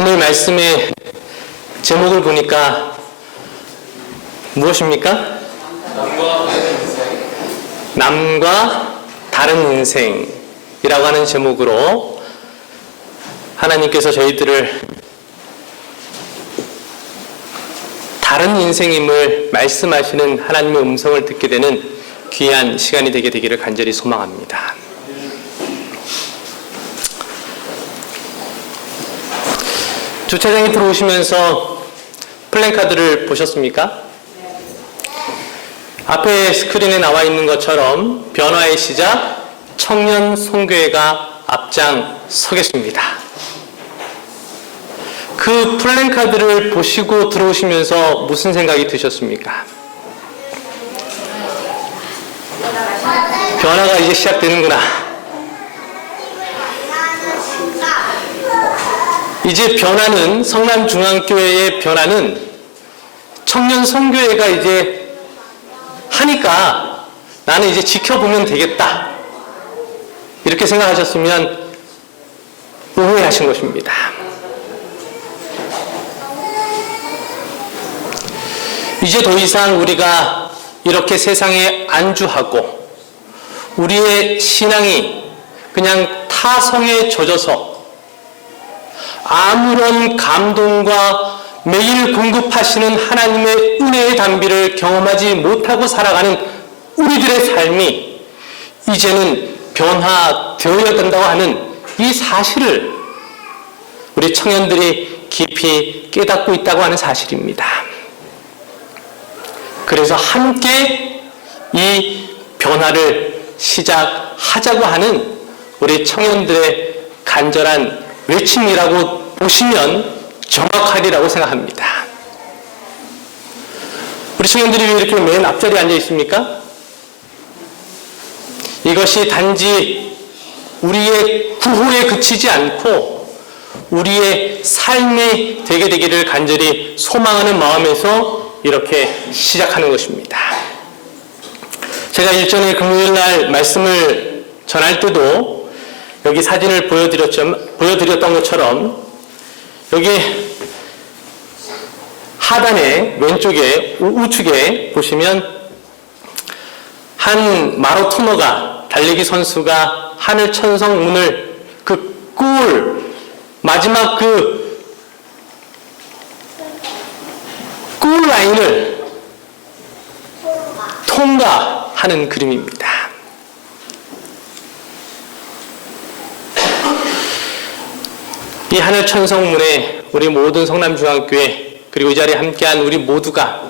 오늘 말씀의 제목을 보니까 무엇입니까? 남과 다른 인생이라고 하는 제목으로 하나님께서 저희들을 다른 인생임을 말씀하시는 하나님의 음성을 듣게 되는 귀한 시간이 되기를 간절히 소망합니다. 주차장에 들어오시면서 플랜카드를 보셨습니까? 앞에 스크린에 나와 있는 것처럼 변화의 시작, 청년 선교회가 앞장서겠습니다. 그 플랜카드를 보시고 들어오시면서 무슨 생각이 드셨습니까? 변화가 이제 시작되는구나. 이제 변화는, 성남중앙교회의 변화는 청년 선교회가 이제 하니까 나는 이제 지켜보면 되겠다, 이렇게 생각하셨으면 오해하신 것입니다. 이제 더 이상 우리가 이렇게 세상에 안주하고 우리의 신앙이 그냥 타성에 젖어서 아무런 감동과 매일 공급하시는 하나님의 은혜의 단비를 경험하지 못하고 살아가는 우리들의 삶이 이제는 변화되어야 된다고 하는 이 사실을 우리 청년들이 깊이 깨닫고 있다고 하는 사실입니다. 그래서 함께 이 변화를 시작하자고 하는 우리 청년들의 간절한 외침이라고 보시면 정확하리라고 생각합니다. 우리 청년들이 왜 이렇게 맨 앞자리에 앉아 있습니까? 이것이 단지 우리의 구호에 그치지 않고 우리의 삶이 되게 되기를 간절히 소망하는 마음에서 이렇게 시작하는 것입니다. 제가 일전에 금요일 날 말씀을 전할 때도 여기 사진을 보여드렸던 것처럼 여기 하단에 왼쪽에 우측에 보시면 한 마라토너가, 달리기 선수가 하늘 천성문을 그 골 마지막 그 골 라인을 통과하는 그림입니다. 이 하늘 천성문에 우리 모든 성남중앙교회 그리고 이 자리에 함께한 우리 모두가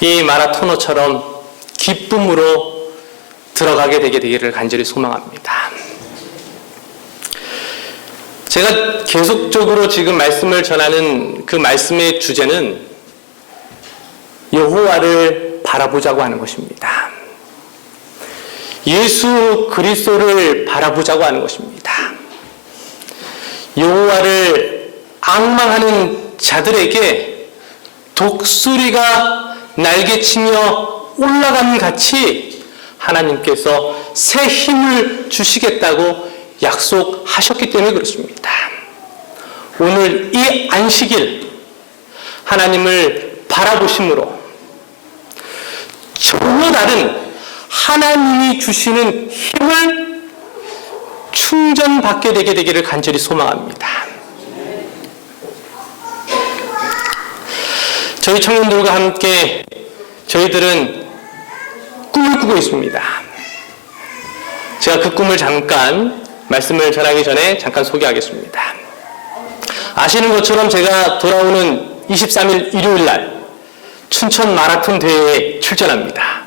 이 마라토너처럼 기쁨으로 들어가게 되기를 간절히 소망합니다. 제가 계속적으로 지금 말씀을 전하는 그 말씀의 주제는 여호와를 바라보자고 하는 것입니다. 예수 그리스도를 바라보자고 하는 것입니다. 여호와를 앙망하는 자들에게 독수리가 날개치며 올라가는 같이 하나님께서 새 힘을 주시겠다고 약속하셨기 때문에 그렇습니다. 오늘 이 안식일 하나님을 바라보심으로 전혀 다른 하나님이 주시는 힘을 충전받게 되기를 간절히 소망합니다. 저희 청년들과 함께 저희들은 꿈을 꾸고 있습니다. 제가 그 꿈을 잠깐 말씀을 전하기 전에 잠깐 소개하겠습니다. 아시는 것처럼 제가 돌아오는 23일 일요일 날 춘천 마라톤 대회에 출전합니다.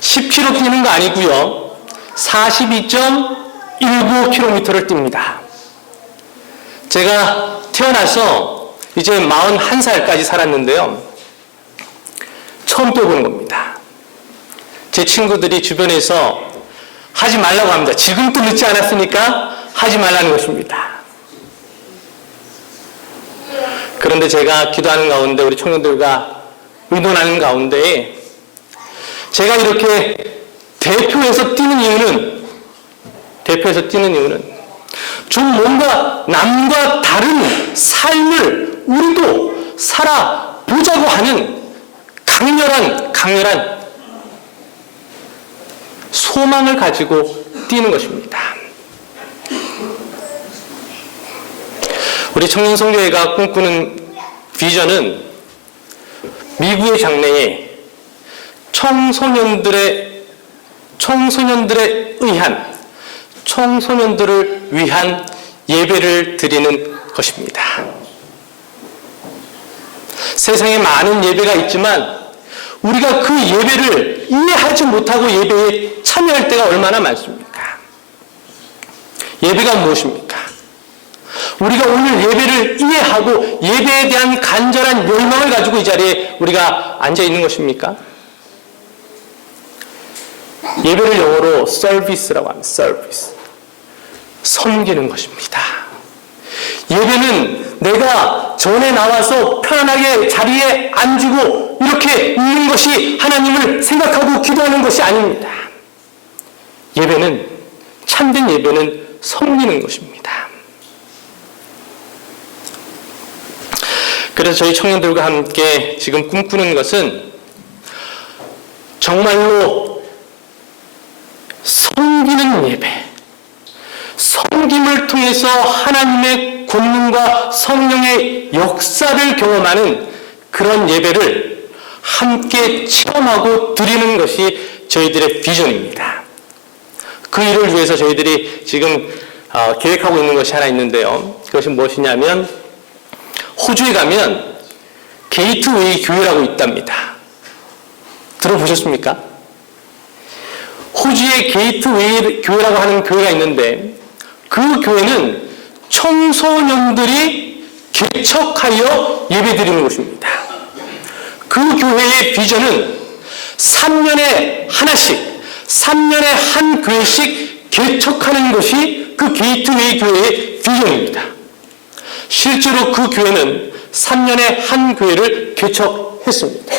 10km 뛰는 거 아니고요. 42.19km를 뜁니다. 제가 태어나서 이제 41살까지 살았는데요. 처음 뛰어보는 겁니다. 제 친구들이 주변에서 하지 말라고 합니다. 지금 또 늦지 않았으니까 하지 말라는 것입니다. 그런데 제가 기도하는 가운데 우리 청년들과 의논하는 가운데 제가 이렇게 대표에서 뛰는 이유는 좀 뭔가 남과 다른 삶을 우리도 살아보자고 하는 강렬한 소망을 가지고 뛰는 것입니다. 우리 청년성교회가 꿈꾸는 비전은 미국의 장래에 청소년들을 위한 예배를 드리는 것입니다. 세상에 많은 예배가 있지만 우리가 그 예배를 이해하지 못하고 예배에 참여할 때가 얼마나 많습니까? 예배가 무엇입니까? 우리가 오늘 예배를 이해하고 예배에 대한 간절한 열망을 가지고 이 자리에 우리가 앉아 있는 것입니까? 예배를 영어로 서비스라고 합니다. 서비스. 섬기는 것입니다. 예배는 내가 전에 나와서 편안하게 자리에 앉고 이렇게 있는 것이 하나님을 생각하고 기도하는 것이 아닙니다. 예배는, 참된 예배는 섬기는 것입니다. 그래서 저희 청년들과 함께 지금 꿈꾸는 것은 정말로 섬기는 예배, 섬김을 통해서 하나님의 권능과 성령의 역사를 경험하는 그런 예배를 함께 체험하고 드리는 것이 저희들의 비전입니다. 그 일을 위해서 저희들이 지금 계획하고 있는 것이 하나 있는데요. 그것이 무엇이냐면 호주에 가면 게이트웨이 교회라고 있답니다. 들어보셨습니까? 호주에 게이트웨이 교회라고 하는 교회가 있는데 그 교회는 청소년들이 개척하여 예배드리는 곳입니다. 그 교회의 비전은 3년에 하나씩, 3년에 한 교회씩 개척하는 것이 그 게이트웨이 교회의 비전입니다. 실제로 그 교회는 3년에 한 교회를 개척했습니다.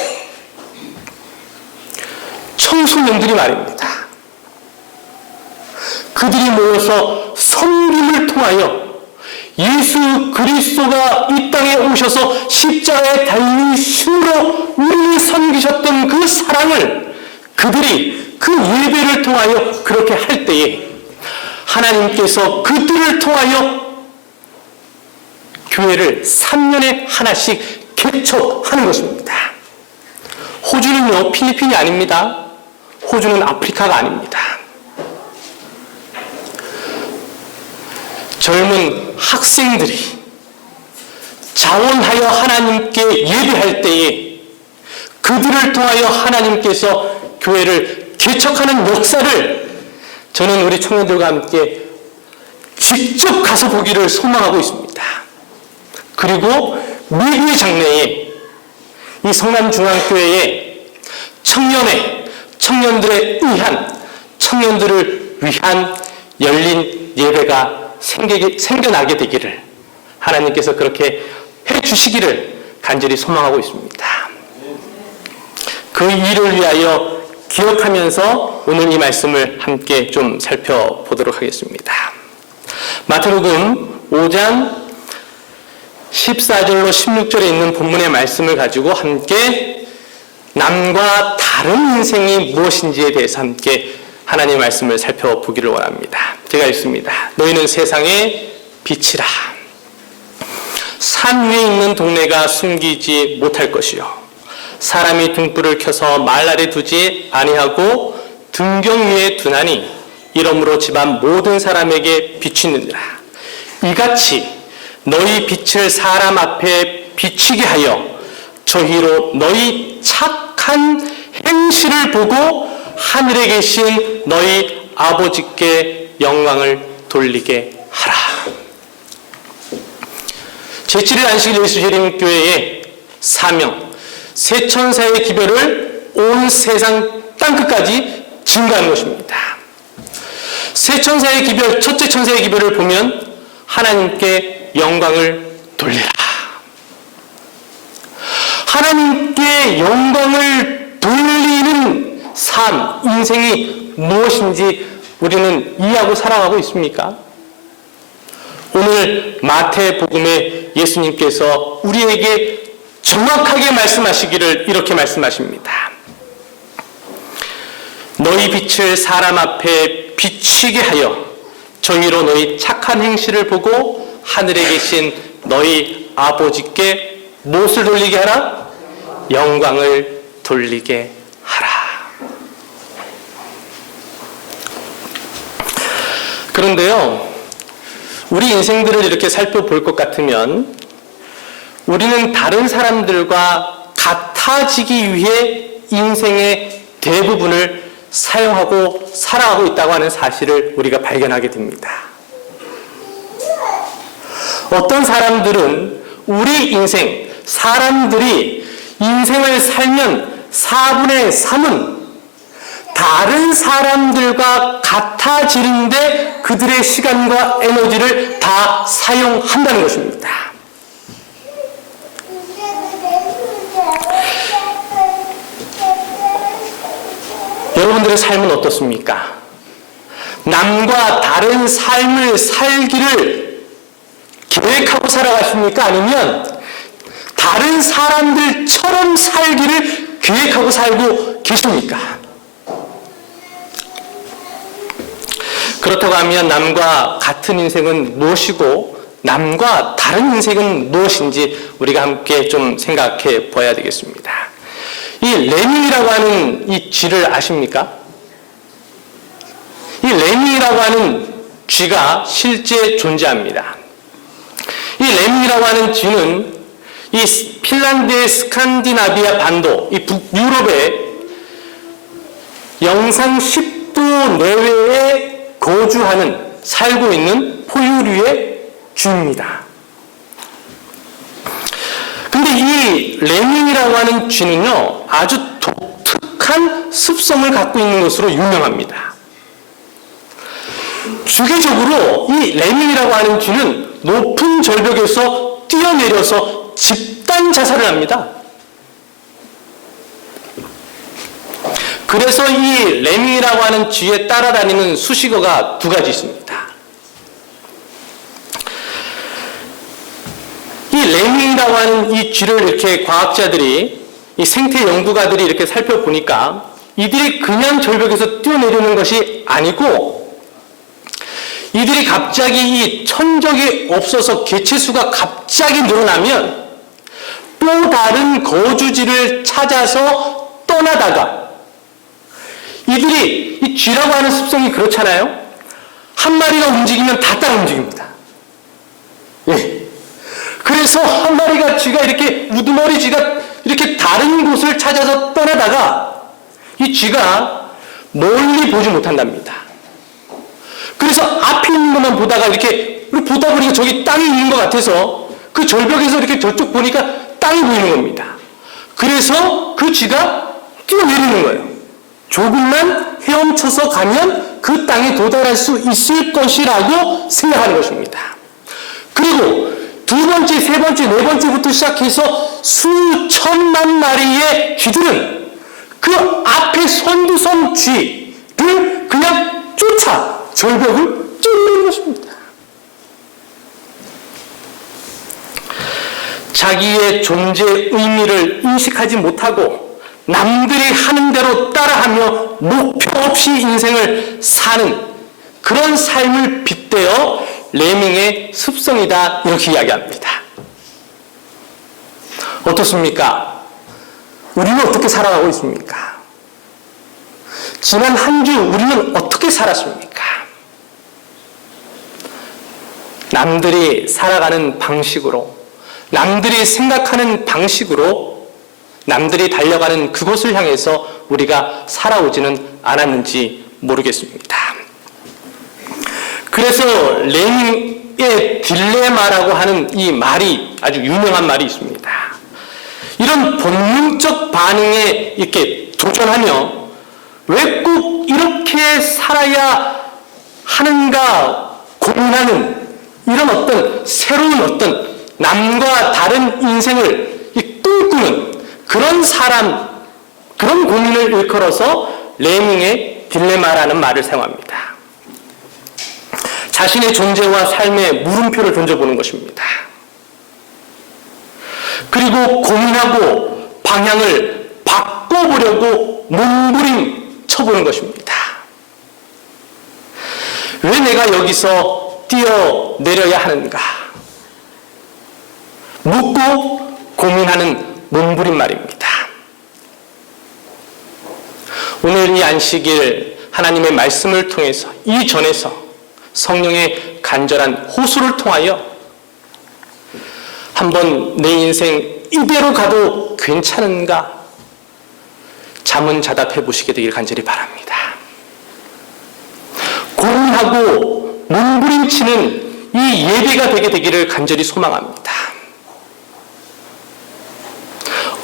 청소년들이 말입니다. 그들이 모여서 섬김을 통하여 예수 그리스도가 이 땅에 오셔서 십자가에 달리심으로 우리를 섬기셨던 그 사랑을 그들이 그 예배를 통하여 그렇게 할 때에 하나님께서 그들을 통하여 교회를 3년에 하나씩 개척하는 것입니다. 호주는요, 필리핀이 아닙니다. 호주는 아프리카가 아닙니다. 젊은 학생들이 자원하여 하나님께 예배할 때에 그들을 통하여 하나님께서 교회를 개척하는 역사를 저는 우리 청년들과 함께 직접 가서 보기를 소망하고 있습니다. 그리고 미국의 장래에 이 성남중앙교회에 청년들을 위한 열린 예배가 생겨나게 되기를 하나님께서 그렇게 해주시기를 간절히 소망하고 있습니다. 그 일을 위하여 기억하면서 오늘 이 말씀을 함께 좀 살펴보도록 하겠습니다. 마태복음 5장 14절로 16절에 있는 본문의 말씀을 가지고 함께 남과 다른 인생이 무엇인지에 대해서 함께 하나님의 말씀을 살펴보기를 원합니다. 제가 읽습니다. 너희는 세상의 빛이라. 산 위에 있는 동네가 숨기지 못할 것이요 사람이 등불을 켜서 말 아래 두지 아니하고 등경 위에 두나니 이러므로 집안 모든 사람에게 비추느니라. 이같이 너희 빛을 사람 앞에 비치게 하여 저희로 너희 착한 행실을 보고 하늘에 계신 너희 아버지께 영광을 돌리게 하라. 제7일 안식 예수 재림교회의 사명, 새 천사의 기별을 온 세상 땅끝까지 증거하는 것입니다. 새 천사의 기별, 첫째 천사의 기별을 보면 하나님께 영광을 돌리라. 하나님께 영광을 돌리는 삶, 인생이 무엇인지 우리는 이해하고 살아가고 있습니까? 오늘 마태복음에 예수님께서 우리에게 정확하게 말씀하시기를 이렇게 말씀하십니다. 너희 빛을 사람 앞에 비치게 하여 저희로 너희 착한 행실을 보고 하늘에 계신 너희 아버지께 무엇을 돌리게 하라? 영광을 돌리게 하라. 그런데요, 우리 인생들을 이렇게 살펴볼 것 같으면 우리는 다른 사람들과 같아지기 위해 인생의 대부분을 사용하고 살아가고 있다고 하는 사실을 우리가 발견하게 됩니다. 어떤 사람들은 우리 인생, 사람들이 인생을 살면 4분의 3은 다른 사람들과 같아지는데 그들의 시간과 에너지를 다 사용한다는 것입니다. 여러분들의 삶은 어떻습니까? 남과 다른 삶을 살기를 계획하고 살아가십니까? 아니면 다른 사람들처럼 살기를 계획하고 살고 계십니까? 그렇다고 하면 남과 같은 인생은 무엇이고 남과 다른 인생은 무엇인지 우리가 함께 좀 생각해 봐야 되겠습니다. 이 레밍이라고 하는 이 쥐를 아십니까? 이 레밍이라고 하는 쥐가 실제 존재합니다. 이 레밍이라고 하는 쥐는 이 핀란드의 스칸디나비아 반도, 이 북유럽의 영상 10도 내외에 거주하는, 살고 있는 포유류의 쥐입니다. 근데 이 레밍이라고 하는 쥐는요, 아주 독특한 습성을 갖고 있는 것으로 유명합니다. 주기적으로 이 레밍이라고 하는 쥐는 높은 절벽에서 뛰어내려서 집단 자살을 합니다. 그래서 이 레밍이라고 하는 쥐에 따라다니는 수식어가 두 가지 있습니다. 이 레밍이라고 하는 이 쥐를 이렇게 과학자들이, 이 생태 연구가들이 이렇게 살펴보니까 이들이 그냥 절벽에서 뛰어내리는 것이 아니고 이들이 갑자기 이 천적이 없어서 개체수가 갑자기 늘어나면 또 다른 거주지를 찾아서 떠나다가, 이들이 이 쥐라고 하는 습성이 그렇잖아요. 한 마리가 움직이면 다 따라 움직입니다. 예. 그래서 한 마리가 쥐가 이렇게, 우두머리 쥐가 이렇게 다른 곳을 찾아서 떠나다가 이 쥐가 멀리 보지 못한답니다. 그래서 앞에 있는 것만 보다가 이렇게 보다 보니까 저기 땅이 있는 것 같아서 그 절벽에서 이렇게 저쪽 보니까 땅이 보이는 겁니다. 그래서 그 쥐가 뛰어내리는 거예요. 조금만 헤엄쳐서 가면 그 땅에 도달할 수 있을 것이라고 생각하는 것입니다. 그리고 두 번째, 세 번째, 네 번째부터 시작해서 수천만 마리의 쥐들은 그 앞에 선두선 쥐를 그냥 쫓아 절벽을 찌르는 것입니다. 자기의 존재 의미를 인식하지 못하고 남들이 하는 대로 따라하며 목표 없이 인생을 사는 그런 삶을 빗대어 레밍의 습성이다, 이렇게 이야기합니다. 어떻습니까? 우리는 어떻게 살아가고 있습니까? 지난 한 주 우리는 어떻게 살았습니까? 남들이 살아가는 방식으로, 남들이 생각하는 방식으로, 남들이 달려가는 그곳을 향해서 우리가 살아오지는 않았는지 모르겠습니다. 그래서 레밍의 딜레마라고 하는 이 말이, 아주 유명한 말이 있습니다. 이런 본능적 반응에 이렇게 도전하며 왜 꼭 이렇게 살아야 하는가 고민하는 이런 어떤 새로운 어떤 남과 다른 인생을 꿈꾸는 그런 사람, 그런 고민을 일컬어서 레밍의 딜레마라는 말을 사용합니다. 자신의 존재와 삶에 물음표를 던져보는 것입니다. 그리고 고민하고 방향을 바꿔보려고 몸부림 쳐보는 것입니다. 왜 내가 여기서 뛰어내려야 하는가? 묻고 고민하는 몸부림 말입니다. 오늘 이 안식일 하나님의 말씀을 통해서 이전에서 성령의 간절한 호소를 통하여 한번 내 인생 이대로 가도 괜찮은가 자문자답해 보시게 되길 간절히 바랍니다. 고민하고 몸부림치는 이 예배가 되기를 간절히 소망합니다.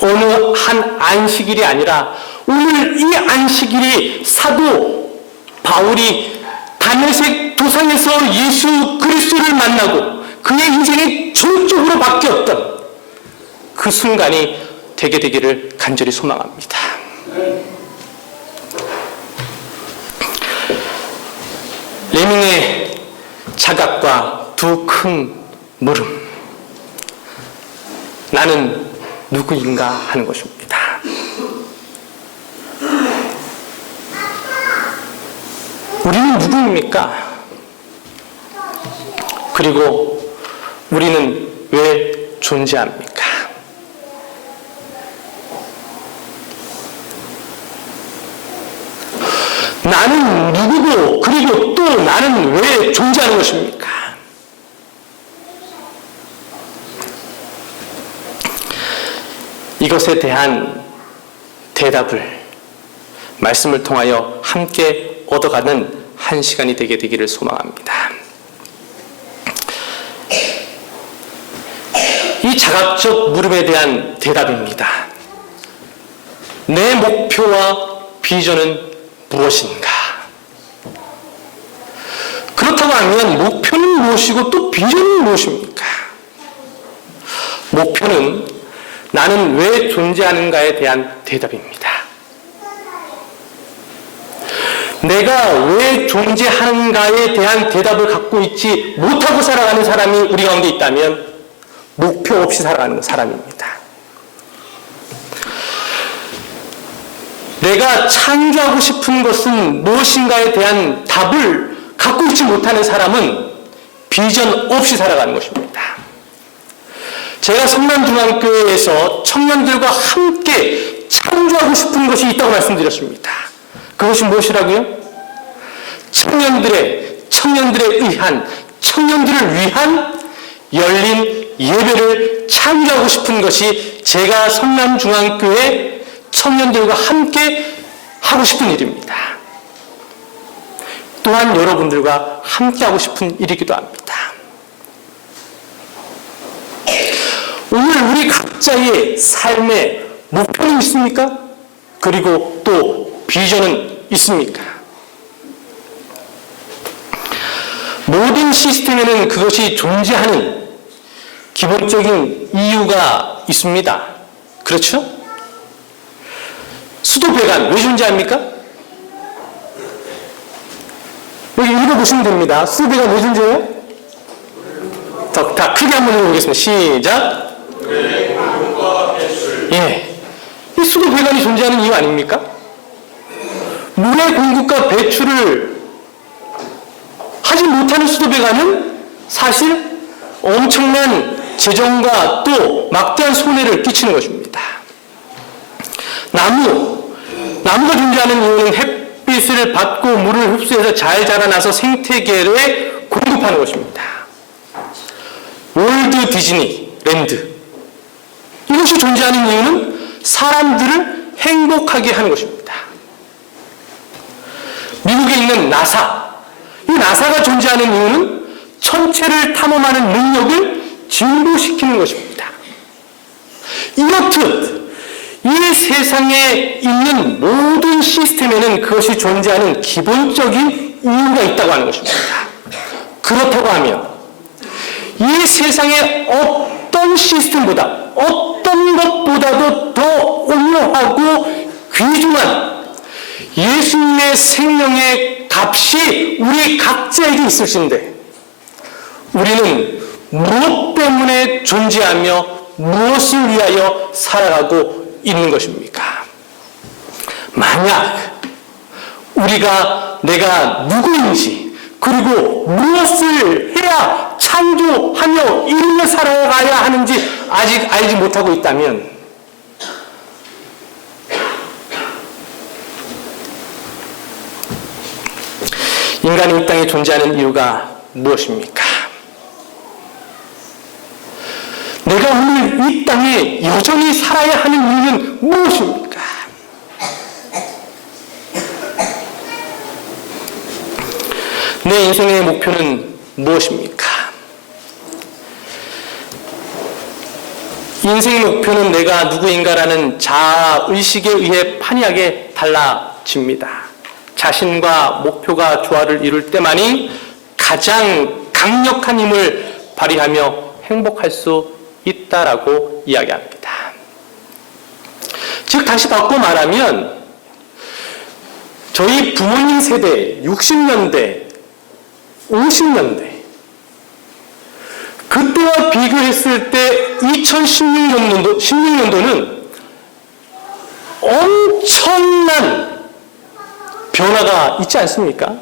어느 한 안식일이 아니라 오늘 이 안식일이 사도 바울이 다메섹 도상에서 예수 그리스도를 만나고 그의 인생이 전적으로 바뀌었던 그 순간이 되기를 간절히 소망합니다. 레밍의 자각과 두 큰 물음, 나는 누구인가 하는 것입니다. 우리는 누구입니까? 그리고 우리는 왜 존재합니까? 나는 누구고 그리고 또 나는 왜 존재하는 것입니까? 이것에 대한 대답을 말씀을 통하여 함께 얻어가는 한 시간이 되기를 소망합니다. 이 자각적 물음에 대한 대답입니다. 내 목표와 비전은 무엇인가? 그렇다고 하면 목표는 무엇이고 또 비전은 무엇입니까? 목표는 나는 왜 존재하는가에 대한 대답입니다. 내가 왜 존재하는가에 대한 대답을 갖고 있지 못하고 살아가는 사람이 우리 가운데 있다면 목표 없이 살아가는 사람입니다. 내가 창조하고 싶은 것은 무엇인가에 대한 답을 갖고 있지 못하는 사람은 비전 없이 살아가는 것입니다. 제가 성남중앙교회에서 청년들과 함께 창조하고 싶은 것이 있다고 말씀드렸습니다. 그것이 무엇이라고요? 청년들을 위한 열린 예배를 창조하고 싶은 것이 제가 성남중앙교회 청년들과 함께 하고 싶은 일입니다. 또한 여러분들과 함께 하고 싶은 일이기도 합니다. 오늘 우리 각자의 삶에 목표는 있습니까? 그리고 또 비전은 있습니까? 모든 시스템에는 그것이 존재하는 기본적인 이유가 있습니다. 그렇죠? 수도배관 왜 존재합니까? 여기 읽어보시면 됩니다. 수도배관 왜 존재해요? 다 크게 한번 읽어보겠습니다. 시작. 예, 이 수도배관이 존재하는 이유 아닙니까? 물의 공급과 배출을 하지 못하는 수도배관은 사실 엄청난 재정과 또 막대한 손해를 끼치는 것입니다. 나무가 존재하는 이유는 햇빛을 받고 물을 흡수해서 잘 자라나서 생태계에 공급하는 것입니다. 월드 디즈니랜드, 이것이 존재하는 이유는 사람들을 행복하게 하는 것입니다. 미국에 있는 나사, 이 나사가 존재하는 이유는 천체를 탐험하는 능력을 진보시키는 것입니다. 이렇듯 이 세상에 있는 모든 시스템에는 그것이 존재하는 기본적인 이유가 있다고 하는 것입니다. 그렇다고 하면 이 세상의 어떤 시스템보다 어떤 것보다도 더 오묘하고 귀중한 예수님의 생명의 값이 우리 각자에게 있으신데 우리는 무엇 때문에 존재하며 무엇을 위하여 살아가고 있는 것입니까? 만약 내가 누구인지, 그리고 무엇을 해야 창조하며 이루며 살아가야 하는지 아직 알지 못하고 있다면, 인간이 이 땅에 존재하는 이유가 무엇입니까? 내가 오늘 이 땅에 여전히 살아야 하는 이유는 무엇입니까? 내 인생의 목표는 무엇입니까? 인생의 목표는 내가 누구인가라는 자아의식에 의해 판이하게 달라집니다. 자신과 목표가 조화를 이룰 때만이 가장 강력한 힘을 발휘하며 행복할 수 있다라고 이야기합니다. 즉, 다시 바꿔 말하면 저희 부모님 세대 60년대, 50년대 그때와 비교했을 때 2016년도는 엄청난 변화가 있지 않습니까?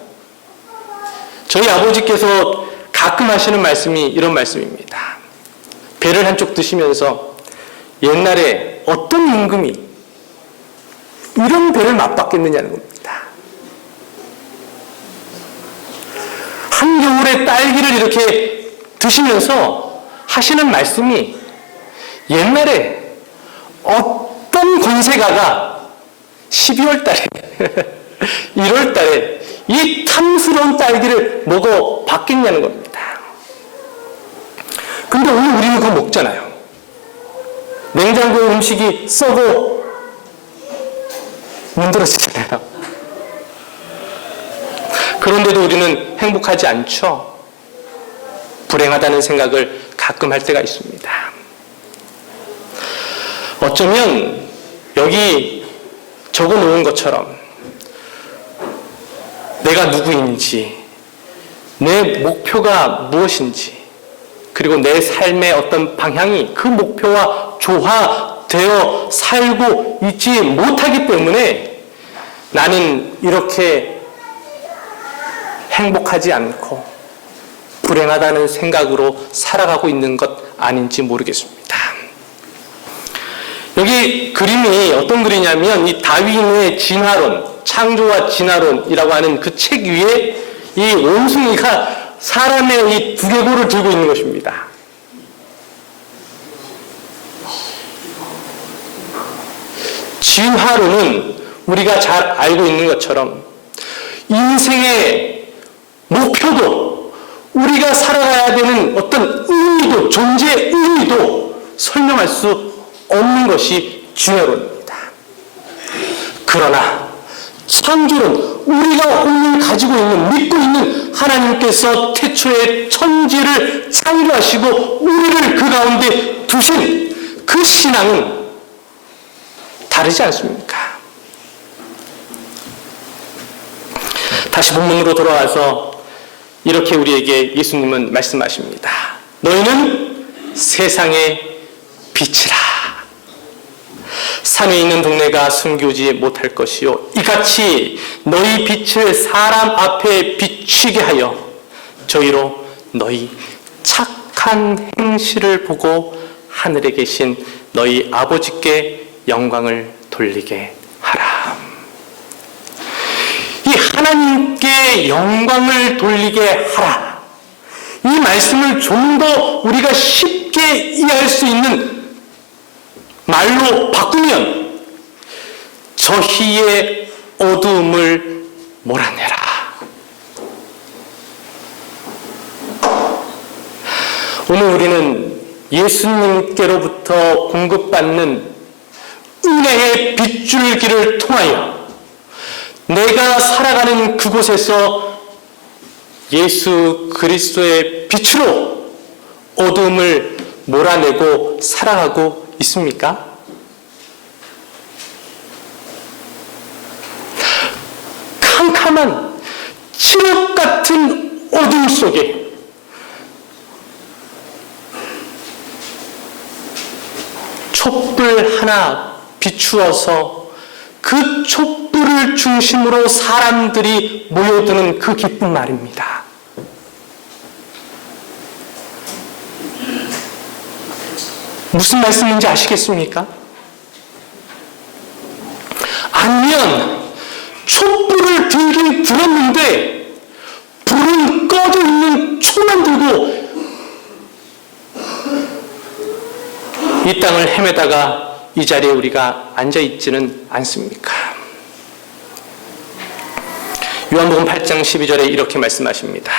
저희 아버지께서 가끔 하시는 말씀이 이런 말씀입니다. 배를 한쪽 드시면서 옛날에 어떤 임금이 이런 배를 맛봤겠느냐는 겁니다. 한겨울에 딸기를 이렇게 드시면서 하시는 말씀이 옛날에 어떤 권세가가 12월 달에 1월 달에 이 탐스러운 딸기를 먹어 봤겠냐는 겁니다. 근데 오늘 우리는 그거 먹잖아요. 냉장고에 음식이 썩어 문드러지잖아요. 그런데도 우리는 행복하지 않죠. 불행하다는 생각을 가끔 할 때가 있습니다. 어쩌면 여기 적어 놓은 것처럼 내가 누구인지, 내 목표가 무엇인지, 그리고 내 삶의 어떤 방향이 그 목표와 조화되어 살고 있지 못하기 때문에 나는 이렇게 행복하지 않고 불행하다는 생각으로 살아가고 있는 것 아닌지 모르겠습니다. 여기 그림이 어떤 글이냐면 이 다윈의 진화론, 창조와 진화론이라고 하는 그 책 위에 이 원숭이가 사람의 이 두개골을 들고 있는 것입니다. 진화론은 우리가 잘 알고 있는 것처럼 인생의 목표도 우리가 살아가야 되는 어떤 의미도, 존재의 의미도 설명할 수 없는 것이 진화론입니다. 그러나 창조론, 우리가 오늘 가지고 있는, 믿고 있는 하나님께서 태초에 천지를 창조하시고 우리를 그 가운데 두신 그 신앙은 다르지 않습니까? 다시 본문으로 돌아와서 이렇게 우리에게 예수님은 말씀하십니다. 너희는 세상의 빛이라. 산에 있는 동네가 숨기지 못할 것이요 이같이 너희 빛을 사람 앞에 비추게 하여 저희로 너희 착한 행실을 보고 하늘에 계신 너희 아버지께 영광을 돌리게 하라. 이 하나님께 영광을 돌리게 하라. 이 말씀을 좀 더 우리가 쉽게 이해할 수 있는 말로 바꾸면 저희의 어두움을 몰아내라. 오늘 우리는 예수님께로부터 공급받는 은혜의 빗줄기를 통하여 내가 살아가는 그곳에서 예수 그리스도의 빛으로 어두움을 몰아내고 살아가고 있습니까? 캄캄한 칠흑 같은 어둠 속에 촛불 하나 비추어서 그 촛불을 중심으로 사람들이 모여드는 그 기쁨 말입니다. 무슨 말씀인지 아시겠습니까? 아니면 촛불을 들긴 들었는데 불은 꺼져 있는 초만 들고 이 땅을 헤매다가 이 자리에 우리가 앉아있지는 않습니까? 요한복음 8장 12절에 이렇게 말씀하십니다.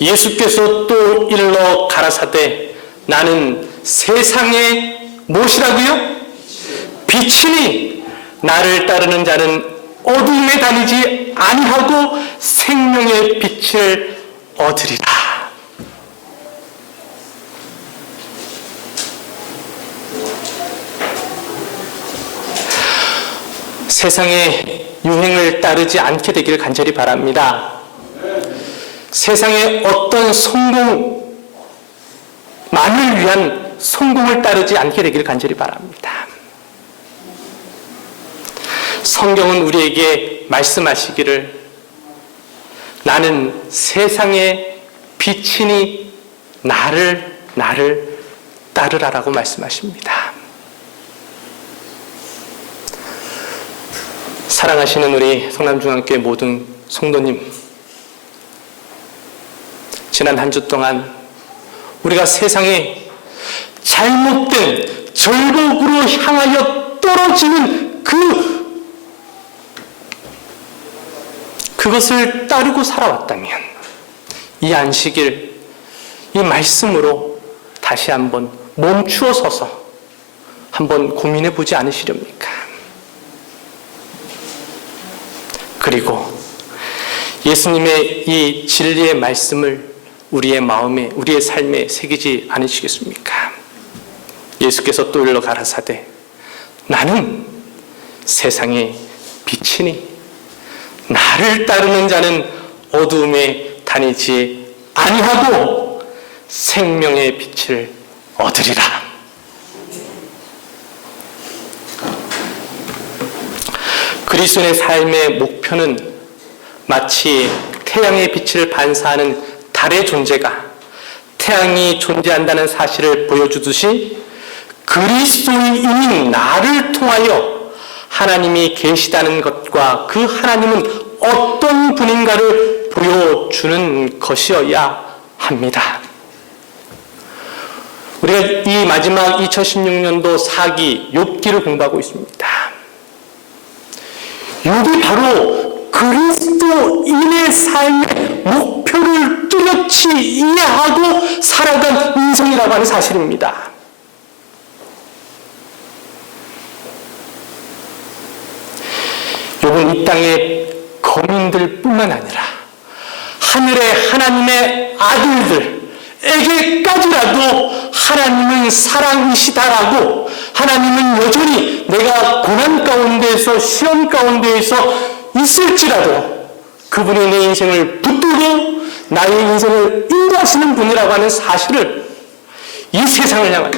예수께서 또 일러 가라사대 나는 세상의 무엇이라고요? 빛이니 나를 따르는 자는 어둠에 다니지 아니하고 생명의 빛을 얻으리라. 세상의 유행을 따르지 않게 되기를 간절히 바랍니다. 세상의 어떤 성공만을 위한 성공을 따르지 않게 되기를 간절히 바랍니다. 성경은 우리에게 말씀하시기를 나는 세상의 빛이니 나를 따르라라고 말씀하십니다. 사랑하시는 우리 성남중앙교회 모든 성도님, 지난 한 주 동안 우리가 세상에 잘못된 절곡으로 향하여 떨어지는 그것을 따르고 살아왔다면 이 안식일, 이 말씀으로 다시 한번 멈추어 서서 한번 고민해 보지 않으시렵니까? 그리고 예수님의 이 진리의 말씀을 우리의 마음에, 우리의 삶에 새기지 않으시겠습니까? 예수께서 또 일러 가라사대 나는 세상의 빛이니 나를 따르는 자는 어두움에 다니지 아니하고 생명의 빛을 얻으리라. 그리스도인의 삶의 목표는 마치 태양의 빛을 반사하는 달의 존재가 태양이 존재한다는 사실을 보여주듯이 그리스도인인 나를 통하여 하나님이 계시다는 것과 그 하나님은 어떤 분인가를 보여주는 것이어야 합니다. 우리가 이 마지막 2016년도 사기 욥기를 공부하고 있습니다. 욥이 바로 그리스도인의 삶의 목표를 뚜렷이 이해하고 살아간 인생이라고 하는 사실입니다. 욥은 이 땅의 거민들 뿐만 아니라 하늘의 하나님의 아들들에게까지라도 하나님은 사랑이시다라고, 하나님은 여전히 내가 고난 가운데에서 시험 가운데에서 있을지라도 그분이 내 인생을 붙들고 나의 인생을 인도하시는 분이라고 하는 사실을 이 세상을 향하여,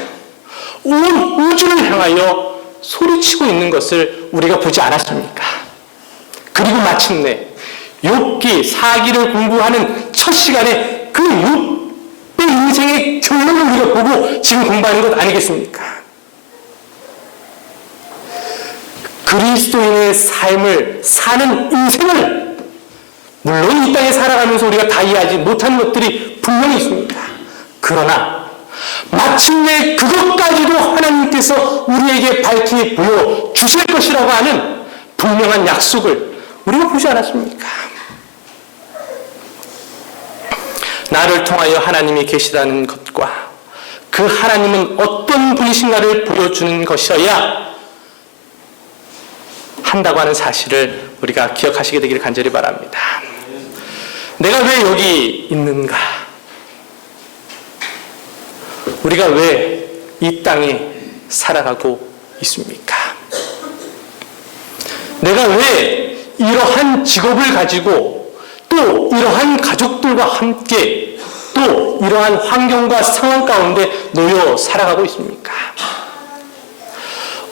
온 우주를 향하여 소리치고 있는 것을 우리가 보지 않았습니까? 그리고 마침내 욥기, 사기를 공부하는 첫 시간에 그 욥의 인생의 결론을 우리가 보고 지금 공부하는 것 아니겠습니까? 그리스도인의 삶을 사는 인생을 물론 이 땅에 살아가면서 우리가 다 이해하지 못하는 것들이 분명히 있습니다. 그러나 마침내 그것까지도 하나님께서 우리에게 밝히 보여주실 것이라고 하는 분명한 약속을 우리가 보지 않았습니까? 나를 통하여 하나님이 계시다는 것과 그 하나님은 어떤 분이신가를 보여주는 것이어야 한다고 하는 사실을 우리가 기억하시게 되기를 간절히 바랍니다. 내가 왜 여기 있는가? 우리가 왜 이 땅에 살아가고 있습니까? 내가 왜 이러한 직업을 가지고 또 이러한 가족들과 함께 또 이러한 환경과 상황 가운데 놓여 살아가고 있습니까?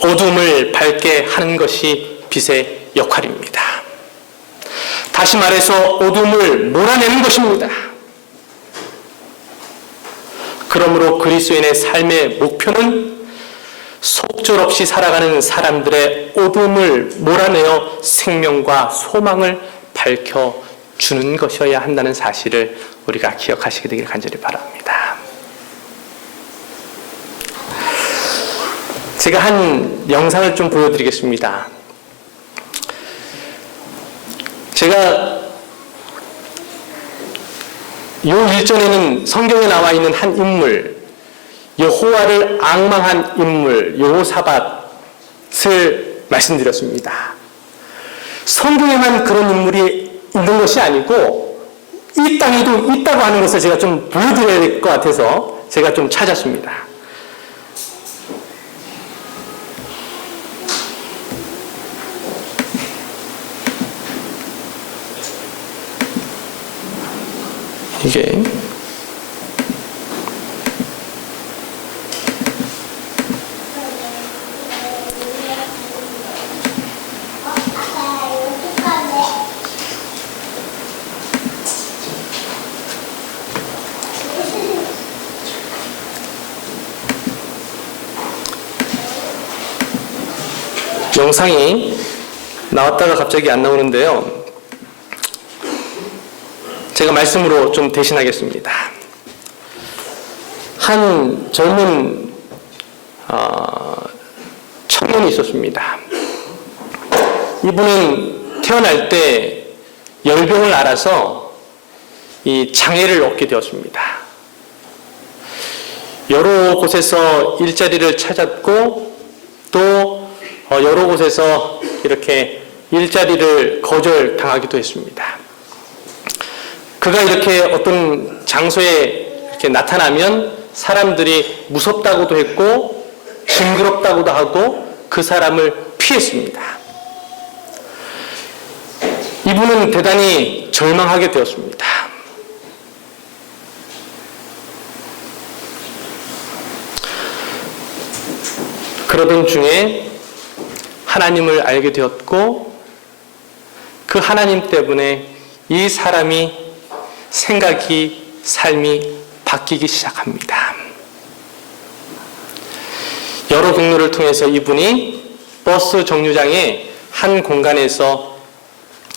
어둠을 밝게 하는 것이 빛의 역할입니다. 다시 말해서 어둠을 몰아내는 것입니다. 그러므로 그리스도인의 삶의 목표는 속절없이 살아가는 사람들의 어둠을 몰아내어 생명과 소망을 밝혀주는 것이어야 한다는 사실을 우리가 기억하시게 되기를 간절히 바랍니다. 제가 한 영상을 좀 보여드리겠습니다. 제가 요 일전에는 성경에 나와 있는 한 인물, 여호와를 앙망한 인물 여호사밧을 말씀드렸습니다. 성경에만 그런 인물이 있는 것이 아니고 이 땅에도 있다고 하는 것을 제가 좀 보여드려야 될 것 같아서 제가 좀 찾았습니다. 이게 영상이 나왔다가 갑자기 안 나오는데요. 제가 말씀으로 좀 대신하겠습니다. 한 젊은 청년이 있었습니다. 이분은 태어날 때 열병을 앓아서 이 장애를 얻게 되었습니다. 여러 곳에서 일자리를 찾았고 또 여러 곳에서 이렇게 일자리를 거절당하기도 했습니다. 그가 이렇게 어떤 장소에 이렇게 나타나면 사람들이 무섭다고도 했고 징그럽다고도 하고 그 사람을 피했습니다. 이분은 대단히 절망하게 되었습니다. 그러던 중에 하나님을 알게 되었고 그 하나님 때문에 이 사람이 생각이, 삶이 바뀌기 시작합니다. 여러 경로를 통해서 이분이 버스 정류장의 한 공간에서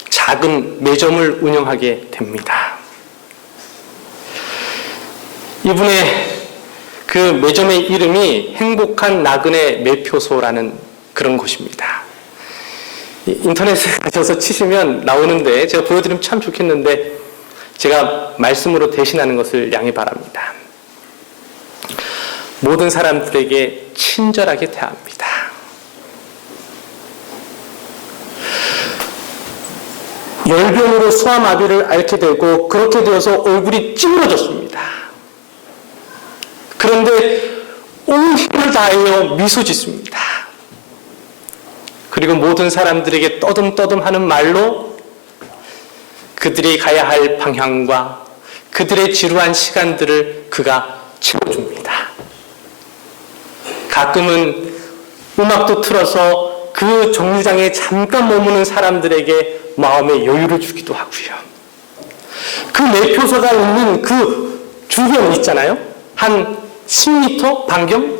작은 매점을 운영하게 됩니다. 이분의 그 매점의 이름이 행복한 나그네 매표소라는 그런 곳입니다. 인터넷에 가셔서 치시면 나오는데 제가 보여드리면 참 좋겠는데 제가 말씀으로 대신하는 것을 양해 바랍니다. 모든 사람들에게 친절하게 대합니다. 열병으로 소아마비를 앓게 되고 그렇게 되어서 얼굴이 찌그러졌습니다. 그런데 온 힘을 다하여 미소 짓습니다. 그리고 모든 사람들에게 떠듬떠듬 하는 말로 그들이 가야 할 방향과 그들의 지루한 시간들을 그가 채워줍니다. 가끔은 음악도 틀어서 그 정류장에 잠깐 머무는 사람들에게 마음의 여유를 주기도 하고요. 그 매표소가 있는 그 주변 있잖아요. 한 10m 반경?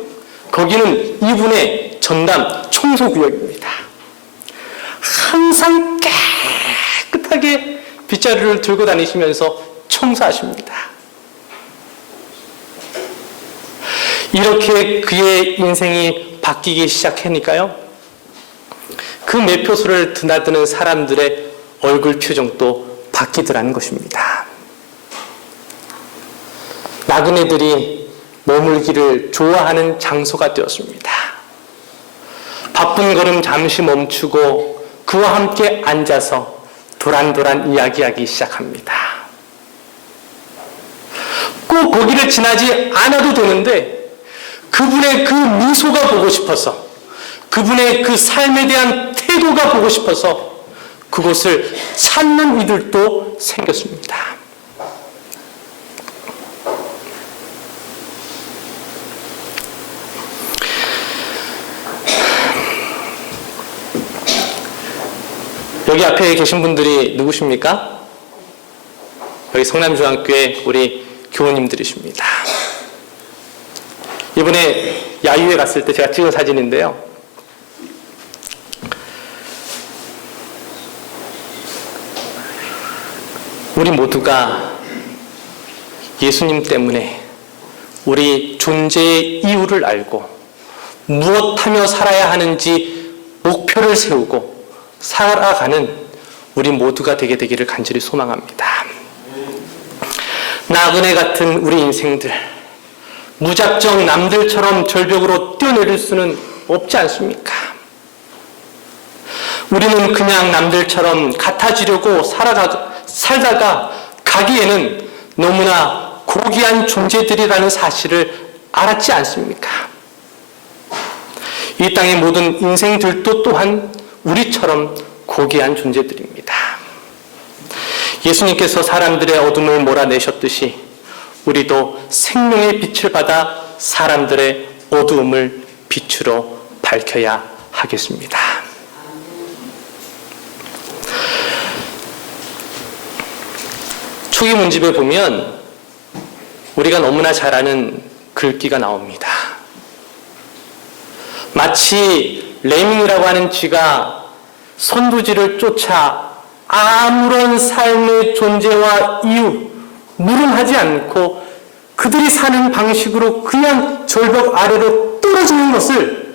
거기는 이분의 전담 청소구역입니다. 항상 깨끗하게 빗자루를 들고 다니시면서 청소하십니다. 이렇게 그의 인생이 바뀌기 시작하니까요. 그 매표소를 드나드는 사람들의 얼굴 표정도 바뀌더라는 것입니다. 나그네들이 머물기를 좋아하는 장소가 되었습니다. 바쁜 걸음 잠시 멈추고 그와 함께 앉아서 도란도란 이야기하기 시작합니다. 꼭 거기를 지나지 않아도 되는데 그분의 그 미소가 보고 싶어서 그분의 그 삶에 대한 태도가 보고 싶어서 그곳을 찾는 이들도 생겼습니다. 여기 앞에 계신 분들이 누구십니까? 여기 성남중앙교회 우리 교우님들이십니다. 이번에 야유회 갔을 때 제가 찍은 사진인데요. 우리 모두가 예수님 때문에 우리 존재의 이유를 알고 무엇하며 살아야 하는지 목표를 세우고 살아가는 우리 모두가 되기를 간절히 소망합니다. 나그네 같은 우리 인생들, 무작정 남들처럼 절벽으로 뛰어내릴 수는 없지 않습니까? 우리는 그냥 남들처럼 같아지려고 살다가 가기에는 너무나 고귀한 존재들이라는 사실을 알았지 않습니까? 이 땅의 모든 인생들도 또한 우리처럼 고귀한 존재들입니다. 예수님께서 사람들의 어둠을 몰아내셨듯이 우리도 생명의 빛을 받아 사람들의 어두움을 빛으로 밝혀야 하겠습니다. 초기 문집에 보면 우리가 너무나 잘 아는 글귀가 나옵니다. 마치 레밍이라고 하는 쥐가 선두쥐를 쫓아 아무런 삶의 존재와 이유, 물음하지 않고 그들이 사는 방식으로 그냥 절벽 아래로 떨어지는 것을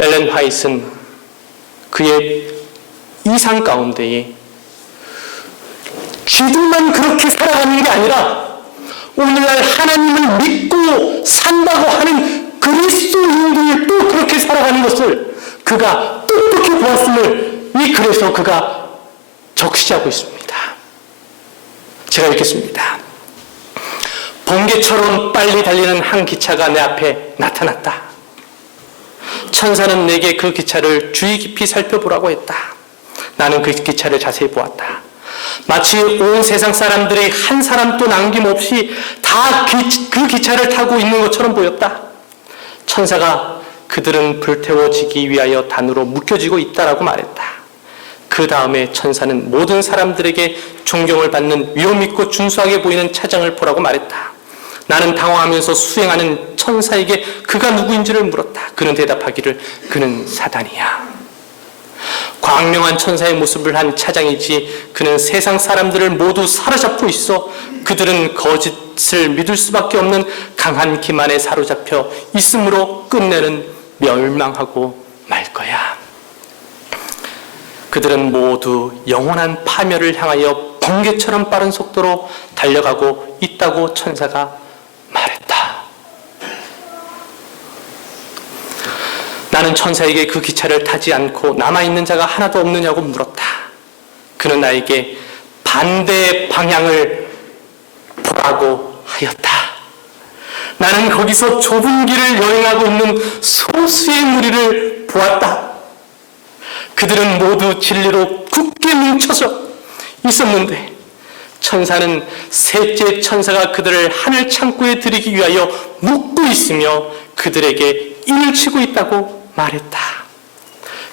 엘렌 화이트는 그의 이상 가운데에 쥐들만 그렇게 살아가는 게 아니라 오늘날 하나님을 믿고 산다고 하는 그리스도인들도 그렇게 살아가는 것을 그가 똑똑히 보았음을 이 글에서 그가 적시하고 있습니다. 제가 읽겠습니다. 번개처럼 빨리 달리는 한 기차가 내 앞에 나타났다. 천사는 내게 그 기차를 주의 깊이 살펴보라고 했다. 나는 그 기차를 자세히 보았다. 마치 온 세상 사람들이 한 사람도 남김없이 다 그 기차를 타고 있는 것처럼 보였다. 천사가 그들은 불태워지기 위하여 단으로 묶여지고 있다라고 말했다. 그 다음에 천사는 모든 사람들에게 존경을 받는 위엄있고 준수하게 보이는 차장을 보라고 말했다. 나는 당황하면서 수행하는 천사에게 그가 누구인지를 물었다. 그는 대답하기를 그는 사단이야. 광명한 천사의 모습을 한 차장이지 그는 세상 사람들을 모두 사로잡고 있어 그들은 거짓을 믿을 수밖에 없는 강한 기만에 사로잡혀 있으므로 끝내는 멸망하고 말 거야. 그들은 모두 영원한 파멸을 향하여 번개처럼 빠른 속도로 달려가고 있다고 천사가 말했다. 나는 천사에게 그 기차를 타지 않고 남아있는 자가 하나도 없느냐고 물었다. 그는 나에게 반대 방향을 보라고 하였다. 나는 거기서 좁은 길을 여행하고 있는 소수의 무리를 보았다. 그들은 모두 진리로 굳게 뭉쳐서 있었는데 천사는 셋째 천사가 그들을 하늘 창고에 들이기 위하여 묶고 있으며 그들에게 인을 치고 있다고 말했다.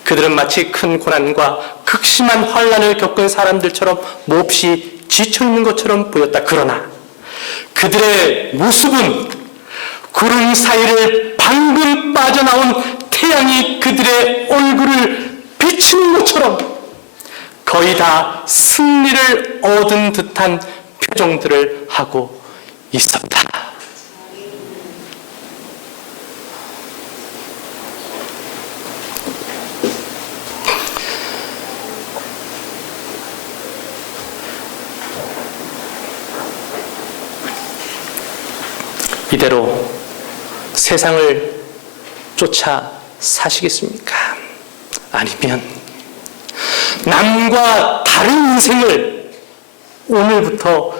그들은 마치 큰 고난과 극심한 환난을 겪은 사람들처럼 몹시 지쳐있는 것처럼 보였다. 그러나 그들의 모습은 구름 사이를 방금 빠져나온 태양이 그들의 얼굴을 비추는 것처럼 거의 다 승리를 얻은 듯한 표정들을 하고 있었다. 이대로 세상을 쫓아 사시겠습니까? 아니면 남과 다른 인생을 오늘부터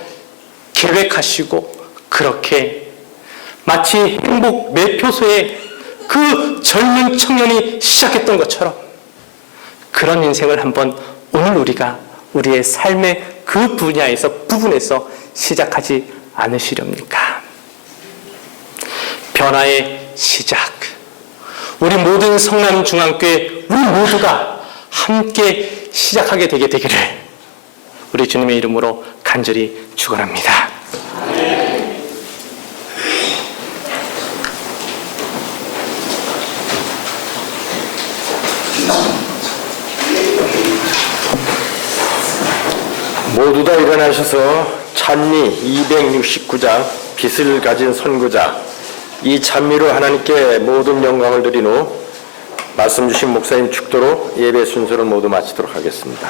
계획하시고 그렇게 마치 행복 매표소에 그 젊은 청년이 시작했던 것처럼 그런 인생을 한번 오늘 우리가 우리의 삶의 그 부분에서 시작하지 않으시렵니까? 변화의 시작. 우리 모든 성남중앙교회 우리 모두가 함께 시작하게 되기를 우리 주님의 이름으로 간절히 축원합니다. 모두 다 일어나셔서 찬미 269장 빛을 가진 선구자, 이 찬미로 하나님께 모든 영광을 드린 후 말씀 주신 목사님 축도로 예배 순서를 모두 마치도록 하겠습니다.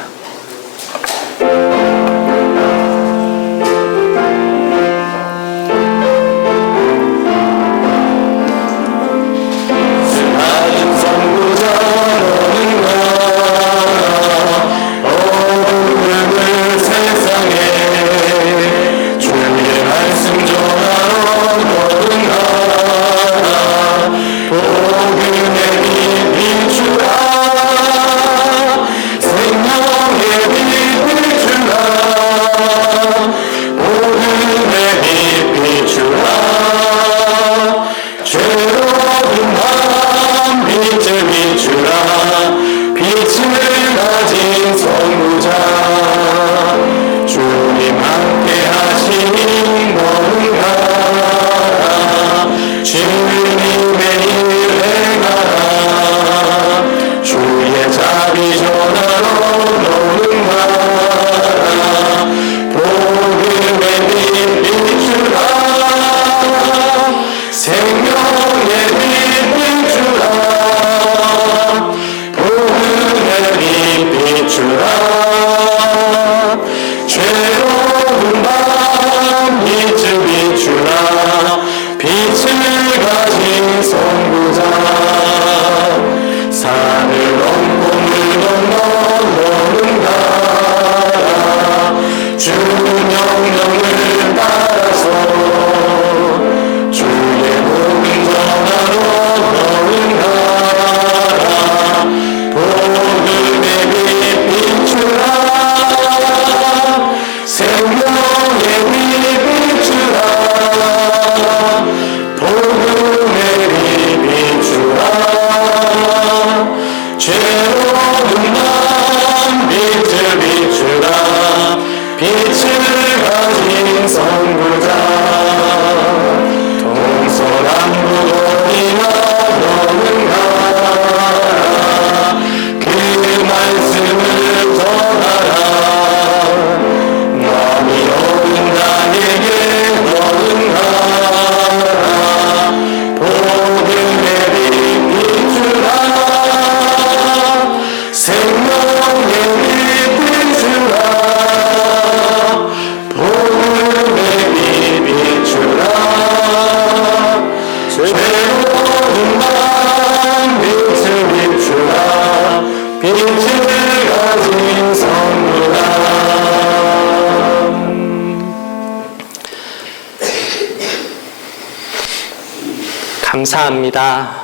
감사합니다.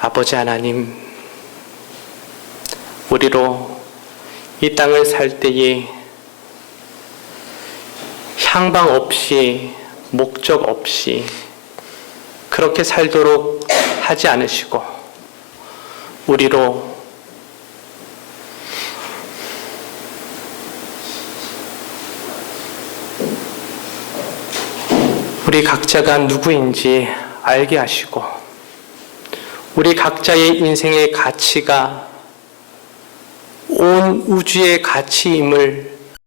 아버지 하나님, 우리로 이 땅을 살 때에 향방 없이, 목적 없이 그렇게 살도록 하지 않으시고 우리로 우리 각자가 누구인지 알게 하시고 우리 각자의 인생의 가치가 온 우주의 가치임을